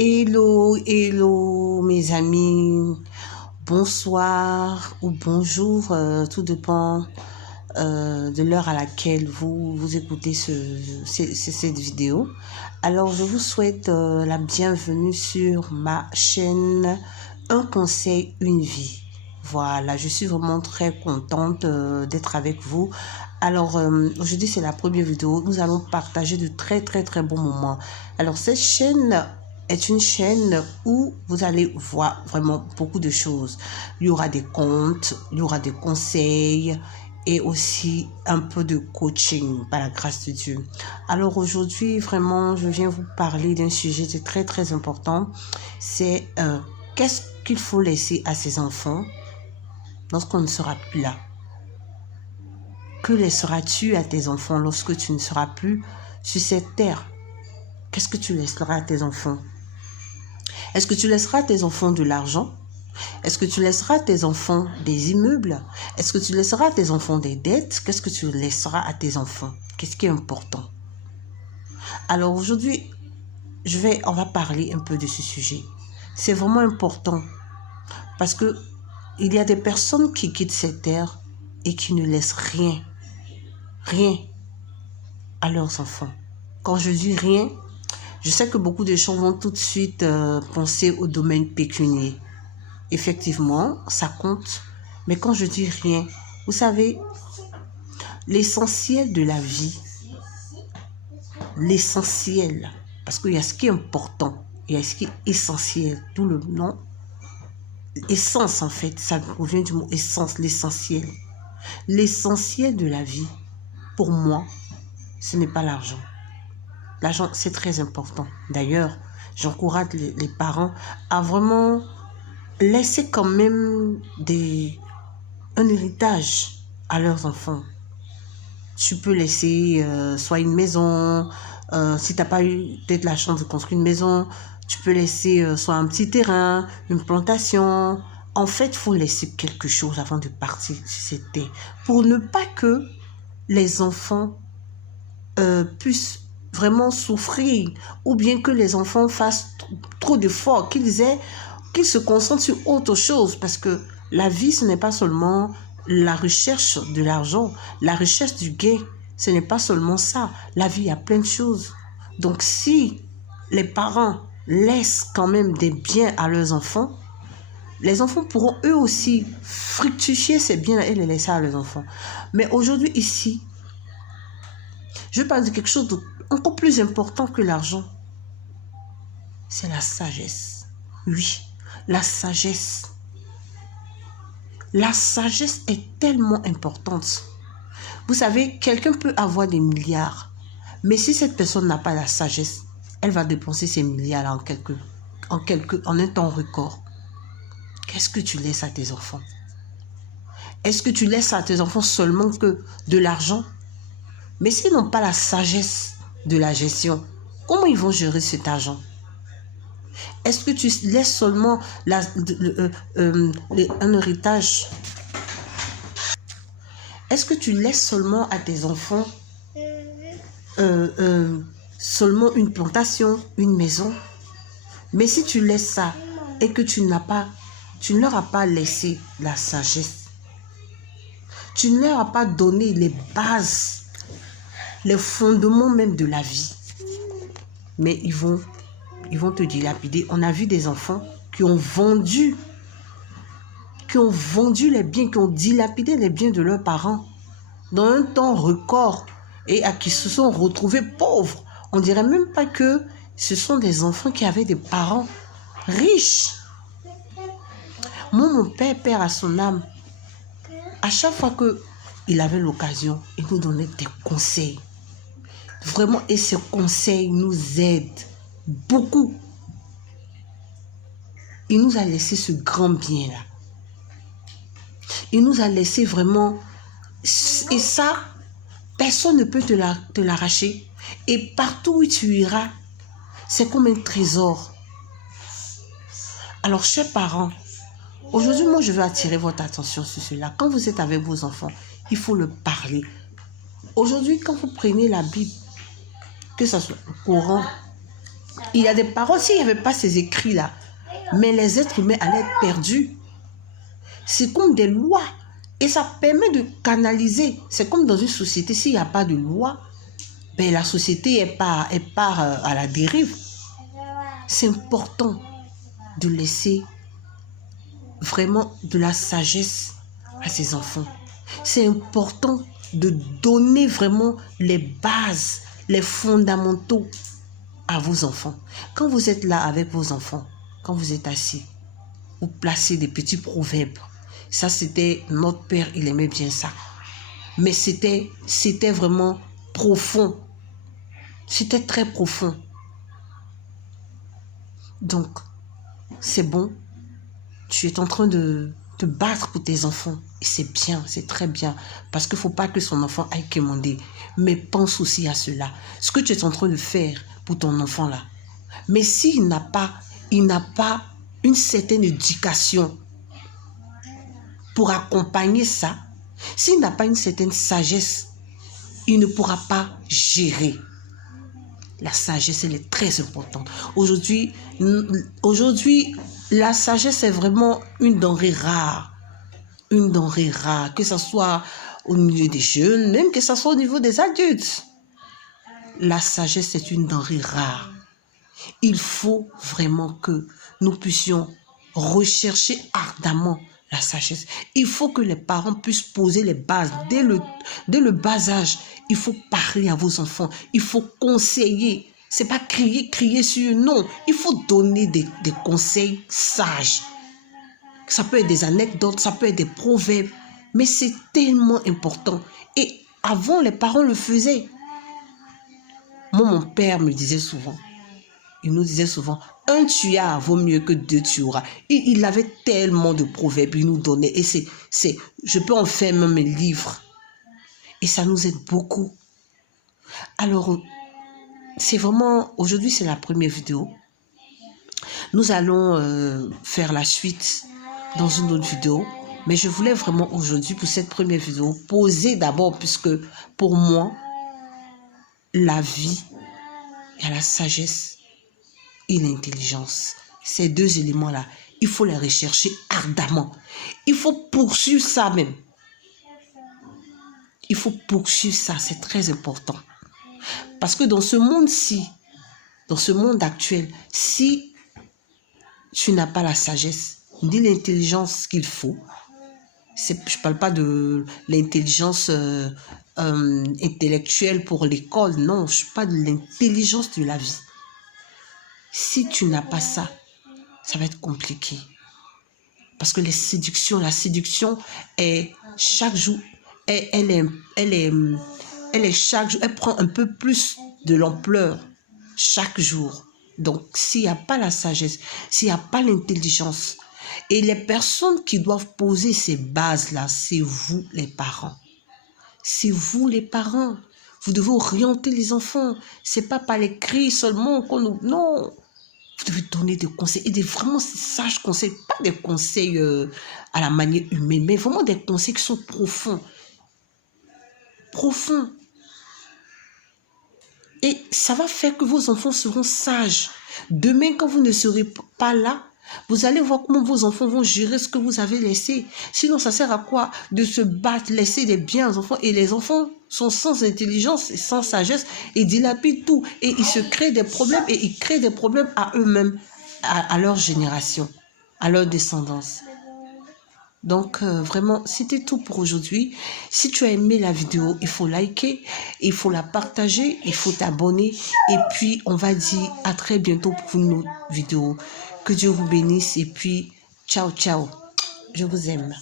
Hello, hello mes amis, bonsoir ou bonjour, tout dépend de l'heure à laquelle vous écoutez cette vidéo. Alors je vous souhaite la bienvenue sur ma chaîne Un conseil, une vie. Voilà, je suis vraiment très contente d'être avec vous. Alors aujourd'hui c'est la première vidéo, nous allons partager de très bons moments. Alors cette chaîne est une chaîne où vous allez voir vraiment beaucoup de choses. Il y aura des contes, il y aura des conseils et aussi un peu de coaching par la grâce de Dieu. Alors aujourd'hui, vraiment, je viens vous parler d'un sujet qui est très important. C'est qu'est-ce qu'il faut laisser à ses enfants lorsqu'on ne sera plus là? Que laisseras-tu à tes enfants lorsque tu ne seras plus sur cette terre? Qu'est-ce que tu laisseras à tes enfants? Est-ce que tu laisseras à tes enfants de l'argent? Est-ce que tu laisseras à tes enfants des immeubles? Est-ce que tu laisseras à tes enfants des dettes? Qu'est-ce que tu laisseras à tes enfants? Qu'est-ce qui est important? Alors aujourd'hui, on va parler un peu de ce sujet. C'est vraiment important parce que il y a des personnes qui quittent cette terre et qui ne laissent rien à leurs enfants. Quand je dis rien, je sais que beaucoup de gens vont tout de suite penser au domaine pécuniaire. Effectivement, ça compte. Mais quand je dis rien, vous savez, l'essentiel de la vie, l'essentiel, parce qu'il y a ce qui est important, il y a ce qui est essentiel, tout le nom. Essence, en fait, ça provient du mot essence, l'essentiel. L'essentiel de la vie, pour moi, ce n'est pas l'argent. L'argent, c'est très important. D'ailleurs, j'encourage les parents à vraiment laisser quand même un héritage à leurs enfants. Tu peux laisser soit une maison, si tu n'as pas eu peut-être la chance de construire une maison, tu peux laisser soit un petit terrain, une plantation. En fait, il faut laisser quelque chose avant de partir sur cette terre pour ne pas que les enfants puissent vraiment souffrir ou bien que les enfants fassent trop d'efforts, qu'ils se concentrent sur autre chose, parce que la vie, ce n'est pas seulement la recherche de l'argent, la recherche du gain, ce n'est pas seulement ça. La vie, il y a plein de choses. Donc, si les parents laissent quand même des biens à leurs enfants, les enfants pourront eux aussi fructifier ces biens et les laisser à leurs enfants. Mais aujourd'hui, ici, je parle de quelque chose d'encore plus important que l'argent. C'est la sagesse. Oui, la sagesse. La sagesse est tellement importante. Vous savez, quelqu'un peut avoir des milliards, mais si cette personne n'a pas la sagesse, elle va dépenser ces milliards-là en un temps record. Qu'est-ce que tu laisses à tes enfants? Est-ce que tu laisses à tes enfants seulement que de l'argent? Mais s'ils n'ont pas la sagesse de la gestion, comment ils vont gérer cet argent? Est-ce que tu laisses seulement un héritage? Est-ce que tu laisses seulement à tes enfants seulement une plantation, une maison? Mais si tu laisses ça et que tu ne leur as pas laissé la sagesse, tu ne leur as pas donné les bases, les fondements même de la vie, mais ils vont te dilapider. On a vu des enfants qui ont vendu les biens, qui ont dilapidé les biens de leurs parents dans un temps record et à qui se sont retrouvés pauvres. On dirait même pas que ce sont des enfants qui avaient des parents riches. Moi, mon père à son âme, à chaque fois qu'il avait l'occasion, il nous donnait des conseils. Vraiment, et ces conseils nous aident beaucoup. Il nous a laissé ce grand bien-là. Il nous a laissé vraiment... Et ça, personne ne peut te l'arracher. Et partout où tu iras, c'est comme un trésor. Alors, chers parents, aujourd'hui, moi, je veux attirer votre attention sur cela. Quand vous êtes avec vos enfants, il faut leur parler. Aujourd'hui, quand vous prenez la Bible, que ce soit le Coran, Il y a des paroles, s'il n'y avait pas ces écrits-là, mais les êtres humains allaient être perdus. C'est comme des lois. Et ça permet de canaliser. C'est comme dans une société, s'il n'y a pas de loi, ben la société part à la dérive. C'est important de laisser vraiment de la sagesse à ses enfants. C'est important de donner vraiment les bases, les fondamentaux à vos enfants. Quand vous êtes là avec vos enfants, quand vous êtes assis, vous placez des petits proverbes. Ça, c'était notre père, il aimait bien ça. Mais c'était vraiment profond. C'était très profond. Donc, c'est bon. Tu es en train de te battre pour tes enfants. Et c'est bien, c'est très bien. Parce qu'il ne faut pas que son enfant aille quémander. Mais pense aussi à cela. Ce que tu es en train de faire pour ton enfant là. Mais s'il n'a pas une certaine éducation pour accompagner ça, s'il n'a pas une certaine sagesse, il ne pourra pas gérer. La sagesse, elle est très importante. Aujourd'hui, la sagesse est vraiment une denrée rare. Une denrée rare, que ce soit au niveau des jeunes, même que ce soit au niveau des adultes. La sagesse est une denrée rare. Il faut vraiment que nous puissions rechercher ardemment la sagesse. Il faut que les parents puissent poser les bases dès le bas âge. Il faut parler à vos enfants. Il faut conseiller. C'est pas crier sur eux. Non, il faut donner des conseils sages. Ça peut être des anecdotes, ça peut être des proverbes. Mais c'est tellement important. Et avant, les parents le faisaient. Moi, mon père me disait souvent, il nous disait souvent, un tuya vaut mieux que deux tueras. Il avait tellement de proverbes, il nous donnait. Et je peux en faire même un livre. Et ça nous aide beaucoup. Alors, c'est vraiment, aujourd'hui, c'est la première vidéo. Nous allons faire la suite dans une autre vidéo. Mais je voulais vraiment aujourd'hui, pour cette première vidéo, poser d'abord, puisque pour moi, la vie, il y a la sagesse et l'intelligence. Ces deux éléments-là, il faut les rechercher ardemment. Il faut poursuivre ça même. Il faut poursuivre ça, c'est très important. Parce que dans ce monde-ci, dans ce monde actuel, si tu n'as pas la sagesse, ni l'intelligence qu'il faut, je ne parle pas de l'intelligence intellectuelle pour l'école, non, je parle de l'intelligence de la vie. Si tu n'as pas ça, ça va être compliqué. Parce que la séduction est chaque jour, elle est chaque jour, elle prend un peu plus de l'ampleur chaque jour. Donc, s'il n'y a pas la sagesse, s'il n'y a pas l'intelligence, et les personnes qui doivent poser ces bases-là, c'est vous les parents. C'est vous les parents. Vous devez orienter les enfants. Ce n'est pas par les cris seulement qu'on nous... Non. Vous devez donner des conseils, et des vraiment sages conseils. Pas des conseils à la manière humaine, mais vraiment des conseils qui sont profonds. Profonds. Et ça va faire que vos enfants seront sages. Demain, quand vous ne serez pas là, vous allez voir comment vos enfants vont gérer ce que vous avez laissé. Sinon, ça sert à quoi de se battre, laisser des biens aux enfants? Et les enfants sont sans intelligence et sans sagesse et dilapident tout. Et ils se créent des problèmes et ils créent des problèmes à eux-mêmes, à leur génération, à leur descendance. Donc, vraiment, c'était tout pour aujourd'hui. Si tu as aimé la vidéo, il faut liker, il faut la partager, il faut t'abonner. Et puis, on va dire à très bientôt pour une autre vidéo. Que Dieu vous bénisse et puis, ciao, ciao. Je vous aime.